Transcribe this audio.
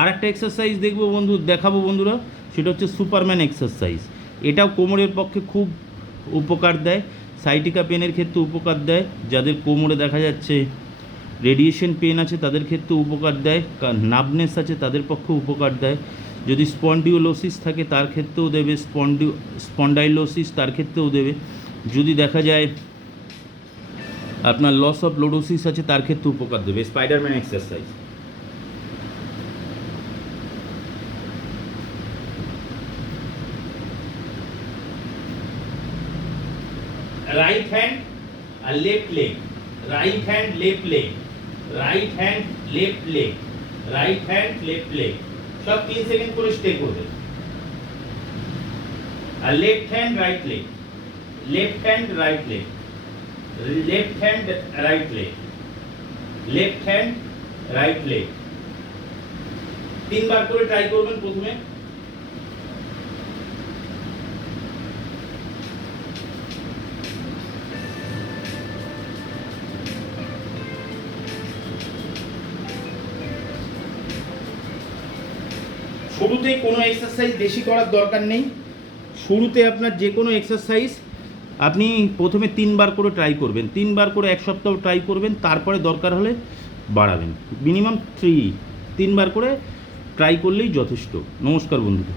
আর একটা এক্সারসাইজ দেখাবো বন্ধুরা, সেটা হচ্ছে সুপারম্যান এক্সারসাইজ। এটাও কোমরের পক্ষে খুব উপকার দেয়, সাইটিকা পেনের ক্ষেত্রে উপকার দেয়, যাদের কোমরে দেখা যাচ্ছে রেডিয়েশন পেন আছে তাদের ক্ষেত্রে উপকার দেয়, নার্ভনেস আছে তাদের পক্ষে উপকার দেয়, যদি স্পন্ডিওলোসিস থাকে তার ক্ষেত্রেও দেবে, স্পন্ডাইলোসিস তার ক্ষেত্রেও দেবে, যদি দেখা যায় আপনার লস অফ লোডোসিস আছে তার ক্ষেত্রে উপকার দেবে স্পাইডারম্যান এক্সারসাইজ। রাইট হ্যান্ড আর left leg, right hand left leg, right hand left leg, right hand left leg, সব 3 সেকেন্ড করে স্টে করবে। আর left hand right leg, left hand right leg, left hand right leg, left hand right leg, 3 বার করে try করবেন প্রথমে। শুরুতে কোনো এক্সারসাইজ বেশি করার দরকার নেই, শুরুতে আপনার যে কোনো এক্সারসাইজ আপনি প্রথমে 3 বার করে ট্রাই করবেন, 3 বার করে 1 সপ্তাহ ট্রাই করবেন, তারপরে দরকার হলে বাড়াবেন। মিনিমাম 3 বার করে ট্রাই করলেই যথেষ্ট। নমস্কার বন্ধুরা।